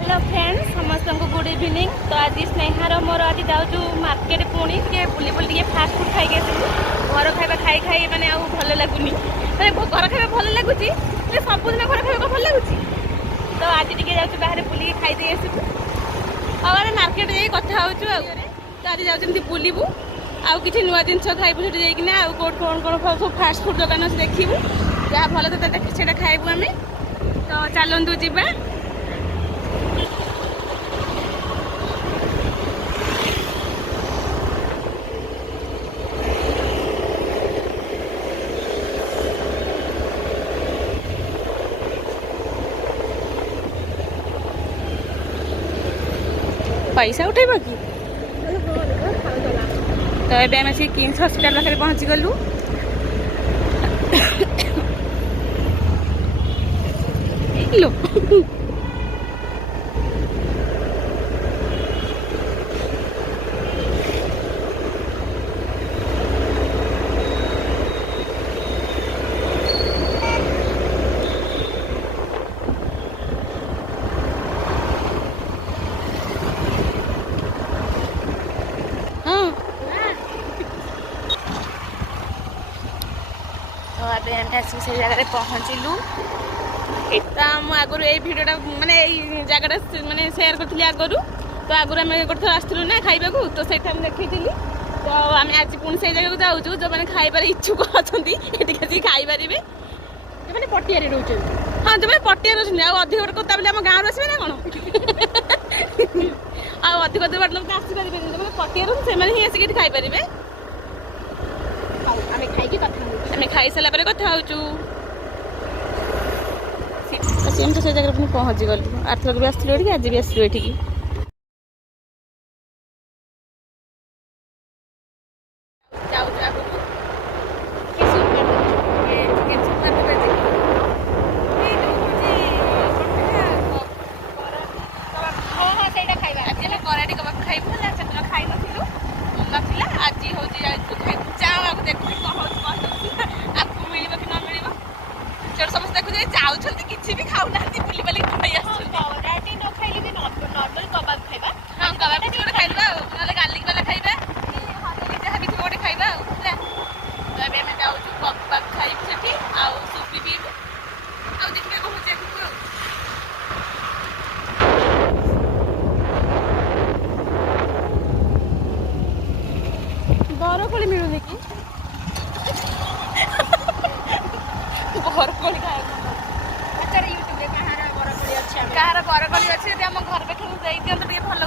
Hello friends समस्त को good evening. तो आज स्नेहार मोर आज जाऊँ मार्केट पुणी टे बुली बुली टे फास्ट फुड खाई घर खाଇବା खाई खाई मैंने भल लगुनि मैंने घर खाଇବା भल लगुच सबुदिन घर खाଇବା भल लगुच। तो आज टे जाऊँ बाहर बुलिक खाई आसबू आम मार्केट जाइए कथा हो। तो आज जाऊँ बुलू आउ कि नुआ जिन खाइबू जाइना आउ कौन कौन कौन सब फास्ट फुड दुकान अच्छे देखू जहाँ भल तो खाइबू आम। तो चलतु जा पैसा उठेब कि तो ये आम से किम्स हस्पिटाल पाखे पहुँची गलु। लो आसिक से जगह पहुँचलु। तो आगुरी ये भिडटा मानने जगह मानने सेयार करी आगु तो आगुरी आम गोटे थर आसलु ना खाइबा तो से देखी। तो आम आज पुणी से जगह जाऊँ जो मैंने खाइबार इच्छुक अच्छा ये खाईपर मैंने पटिया रोच। हाँ जो मैंने पटिया रोच अधिक गोटे आम गाँव आसवे ना कौन अधिक दूर बाट लोग आसपारे मैंने पटिया रोच से ही आसिक खाईपर आम खाई सारा कथा हो। तो से जगह पहुँची गलु आरथर भी आसलु ये आज भी आसलु ये बरकोली मिलूनी कि बरकोली कहार बरकोली अच्छे आम घर पाखे दे दिखाते टे भल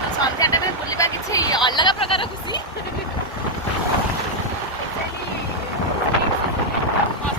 हाँ। सन्ध्या टाइम बुलवा कि अलग प्रकार खुशी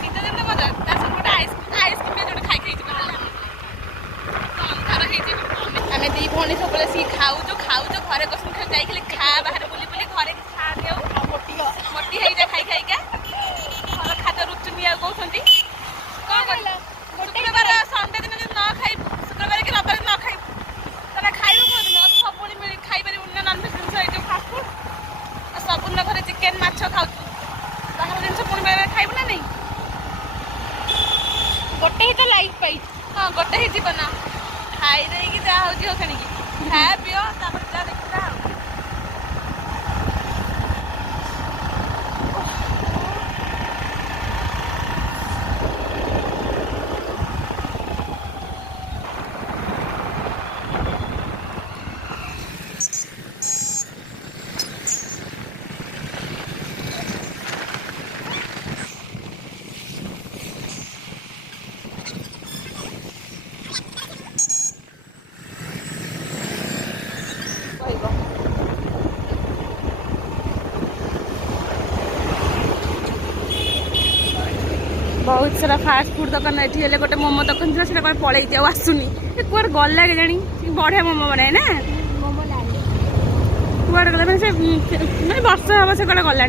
शीत दिन मजा गोटे आइसक्रीम खाई आम दी भौणी सब खाऊ घरे कसम खाली जाइए खा बाहर बुली बुली घरे खा दियो मोटी है जा खाई खाइका घर खाद्य रुचुनी आ कहते कौन शुक्रवार संडे दिन न खाई शुक्रवार कि रविवार न खाई तेना खाइब कौन दिन सब खाई ना ननभेज जिन फास्ट फुड सबुन घर चिकेन माछ खाऊ बाहर जिन पुणी बेले खाइबू ना नहीं गोटे ही तो लाइफ पाई। हाँ गोटे ही जीवन खाई देकी जहाँ हो खेणिकी खा पिओ देखा। बहुत सारा फास्ट फुड दुकान ये गोटे मोमो दुकान था से पलैची आसुनी कुआर गला के जानी बढ़िया मोमो बनाए ना कुआर गला मैंने वर्ष हम से कड़े गला।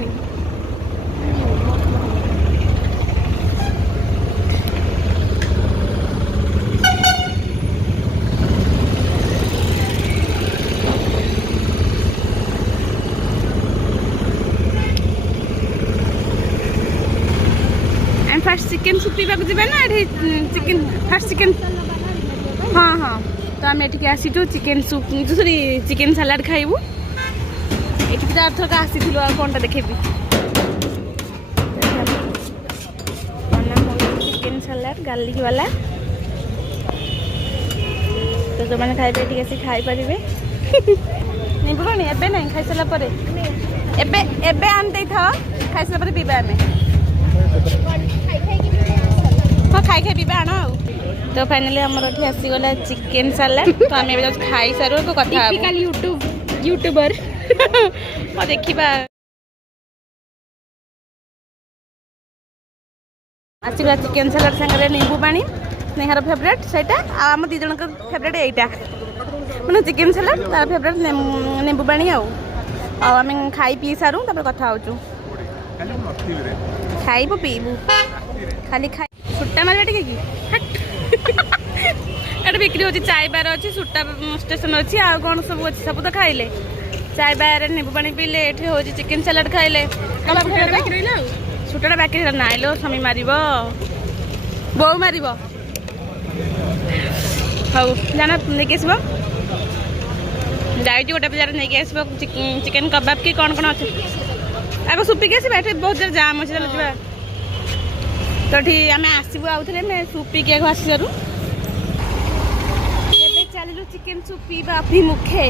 चिकेन सूप पीवा जाए ना ये चिकेन फास्ट चिकेन हाँ हाँ तो आम एठिक आसीचु chicken soup sorry chicken salad खाइबू ये अर्थक आसी कौनटा देखेबी चिकेन सलाड गार्लिक वाला तो जो मैंने खाइबे ठीक आसी खाई पारिबे निबू पानी एबे नहीं खाई सारा पर एबे एबे आन दे था खाई सारा पर पीबे आमे हाँ खाई खाई पीबे आना तो फाइनली हमर एठी आसी गला चिकेन सलाड तो आमे एबे खाई सारो को कथा टिपिकल यूट्यूबर और देखिबा आसीला चिकेन सलाड संगे नींबू पानी स्नेहार फेवरेट सेटा आम दी जन फेवरेट यहीटा मैंने चिकेन सलाड तार फेवरेट नींबू पानी आम खाई पी सारूँ कथा हो खाइबू पीबू खाली खाई सुट्टा मारे टे कि एट बिक्री हो चाय बार अच्छी सुट्टा स्टेशन अच्छी आउ कौन सब अच्छी सब तो खाइले चाय बार नींबू पानी पीले ये हो चिकेन सलाड खाइले सुट्टा बाकी नाई लो स्वामी मार बो मार हौ जाना नहीं आसब जाइए गोटे बजार नहीं आसब चिकेन कबाब कि कौन कौन अच्छे आगे सुपिक आसवा ये बहुत जोर जाम अच्छे चलो जा तो ये आम आसबू आउ थे सूप पी आगे आसी सारू चलू चिकेन सूप पीवा अभिमुखे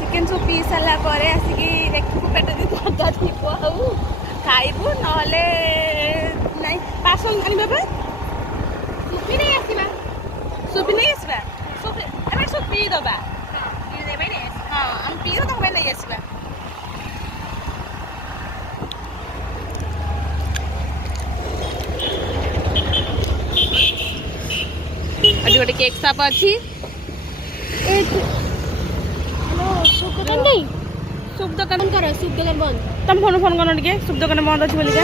चिकेन सूप पी सारा आसिक देखू पेट दी दर्द थी खाइबू ना पार्सल आने सुपी नहीं आसवा सुपी नहीं आसवा एम सब पी दबा हाँ आम पी दबा नहीं आसवा अभी गोटे केक शॉप अच्छी सूप दुकान कर सूप दुकान बंद तुम फोन फोन कर सूप दुकान बंद अच्छी बोलिका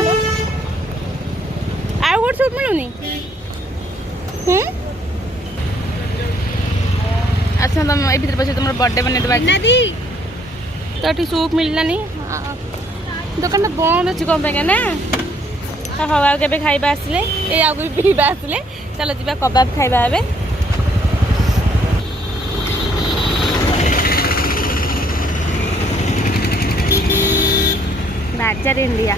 आउ गोटे सूप मिलूनी अच्छा तुम ये भीतर पचे तुम बर्थडे बन तो ये सूप मिललानी दुकान बंद अच्छी कौन पे ना हाँ आगे खाइबा आसिले ये आगे पीवा आसिले चलो जी कबाब खाइबा ए बाजार इंडिया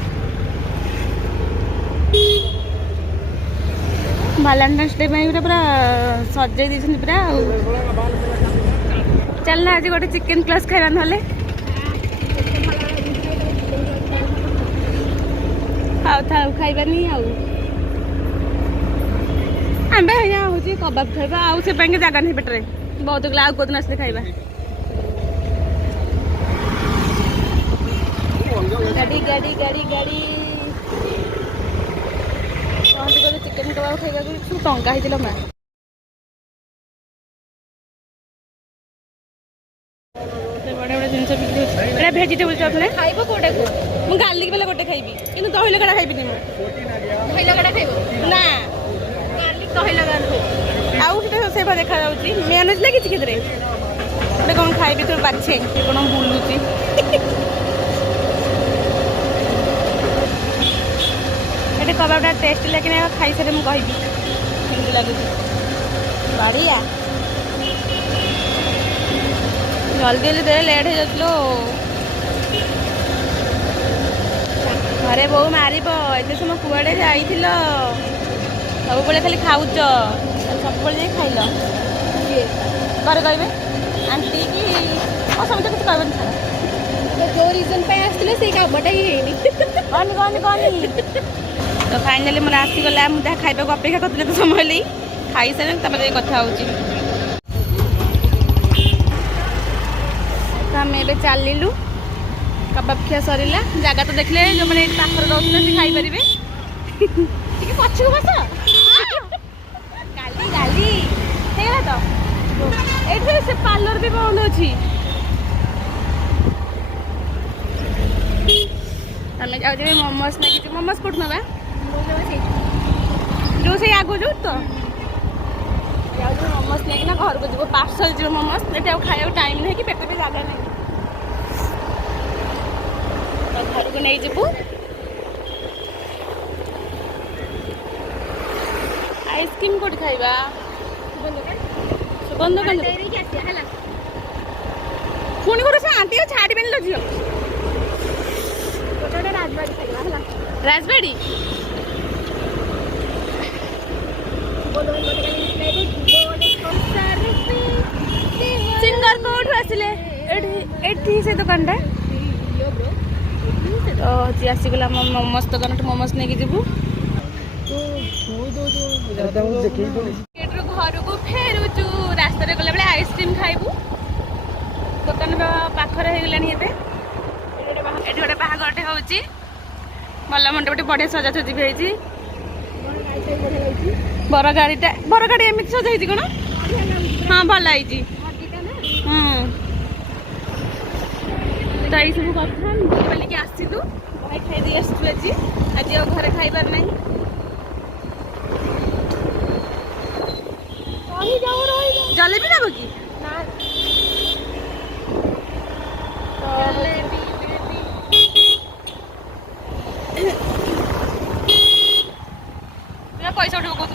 भालेंटाइन्स डे पूरा सजाई दी पूरा चलना आज गोटे चिकेन क्लास खाइबा ना आउ था खाइबानी आम हूँ कबाब खाइबा आउ से जगह नहीं पेटे बहुत गला आउ कौन आसले खाइबा गाड़ी गाड़ी गाड़ी गाड़ी चिकेन कबाब खाइबा टंका होता माँ बड़े बड़े जिन बिक्री होता भेजिटेबल चॉप ना खाइब कौटा को मुझे गार्लिक वाला गोटे खाइबी कि दही लगाटा खाइबी दही लगाटा खाइब ना गार्लिक दही लगा आउ से देखा मेयोनेज लगी गोटे कौन खाइबी तो बाछे कौन बुलूची ये कबाबटा टेस्ट लगे ना खाई सारे मुझे कहबी केमती लगुच बढ़िया जल्दी जल्दी दे लेट हो जाओ घरे बो मार एत समय कुआड़े जाइल सब खाली खाऊच सब खाइल घर कहे आंटी कि समझे कुछ कहबन जो रिजन पे आसते से कामटा ही कहनी कहनी कहनी तो फाइनाली मोर आसीगला मुझे खाइबा अपेक्षा करते तो समय लगी खाई सारे कथा हो आम ए चलू कबाब खिया सरला जगह तो देखले जो मैंने पाखर रोचे खाई पारे पछू बस गाली गाली तो ये से पार्लर भी बंद अच्छी आम जाऊे मोमोज नहीं मोमोज कौट ना जो से आगो जो तो मोमोज नहीं घर को जीव पार्सल जीव मोमोज ये खाया टाइम नहीं कि पेट भी जगह नहीं तो घर को नहीं जीवु आइसक्रीम कोठी खाइबा सुगंध दुकान पुणी गोटे से आंटी छाड़बेन लो झील राजबाड़ी सिंगर कोठ आसिले एठी से दुकान टा तो जी आसीगला मोमोज दुकान मोमोज नहीं जीवु घर को फेरुचु रास्ता गला बेले आइसक्रीम खाइबु दुकान पाखर होगलानी गोटे बाहागरटे होची भल मंडपटे बढ़िया सजासजी भी होती बर गाड़ी एमती सजाई कौन हाँ भल है तो यही सब कथा बोलिक आसलु भाई खाई आसु आज घरे खाइबार ना जलेबी नब कि पैसा उठे कौन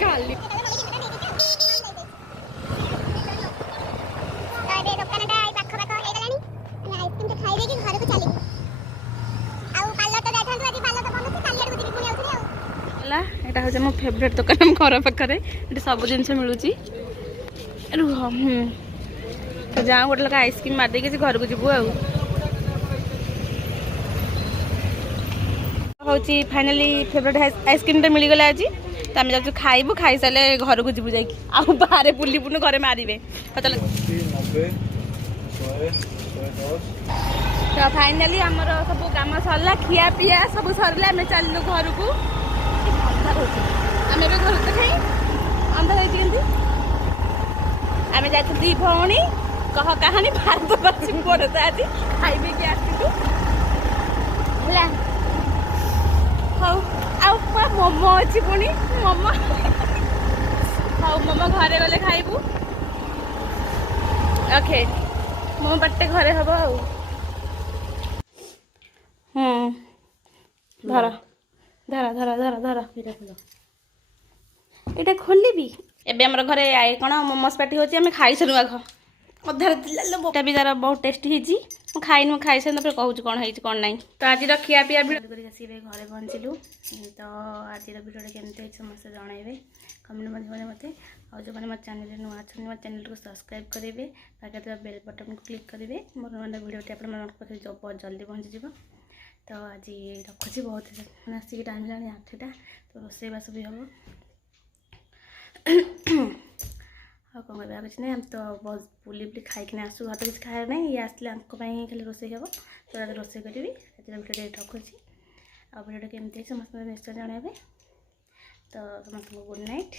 काली एटा हूँ मो फेवरेट दुकान घर पाखे सब जिन मिलूँ रुह तो जाऊँ गोटे लोक आइसक्रीम मारदे घर को जीवु हूँ फाइनाली फेवरेट आइसक्रीम मिलगला आज तो आम जाऊँ खाइबू खाई सारे घर को जीवु जाकि बाहर बुलबुन घरे मारे तो फाइनाली आमर सब काम सरला खिया पिया सब सरला आम चलू घर को आम घर तो खाई अंधार आम जा दी भौणी कह कहानी भारत बच्ची बड़ तो आज खाइबे कि आसलु हाँ मोमो अच्छी पुणी मोमो हाँ मोमो घरे गले खाइबू ओके मोमो बाटे घरे हम धर धर धर धर धर ये खोलि एबे हमर घरे आए कौन मोमोस पार्टी होची हमें खाई सनु आख अधार दिला भी तार बहुत टेस्टी होची खाइन खाई सारे कहूँ कौन है कौन ना तो आज खिया पिया घरे पहुँचलु तो आज भिडियो केमती समस्त जनइबे कमेंट मध्य मत और जो मैंने मो चैनल नुआ अच्छा मो चैनल को सब्सक्राइब करेंगे पाखे बेल बटन को क्लिक करेंगे मोर नुआ भिडियोटी आप बहुत जल्दी पहुँची जाव तो आज रखुची बहुत मैंने आसिक टाइम है 8टा तो रोसईबास भी हम हाँ कौन कह कुछ नहीं हम तो बहुत बुली बुली खाई आसू घर तो किसी खाए ना ये आसले खाली रोसई हम तो आज रोसई करी आज भिडियो रखुची आ भिडियो केमती समस्त निश्चय जनइबे तो समस्त गुड नाइट।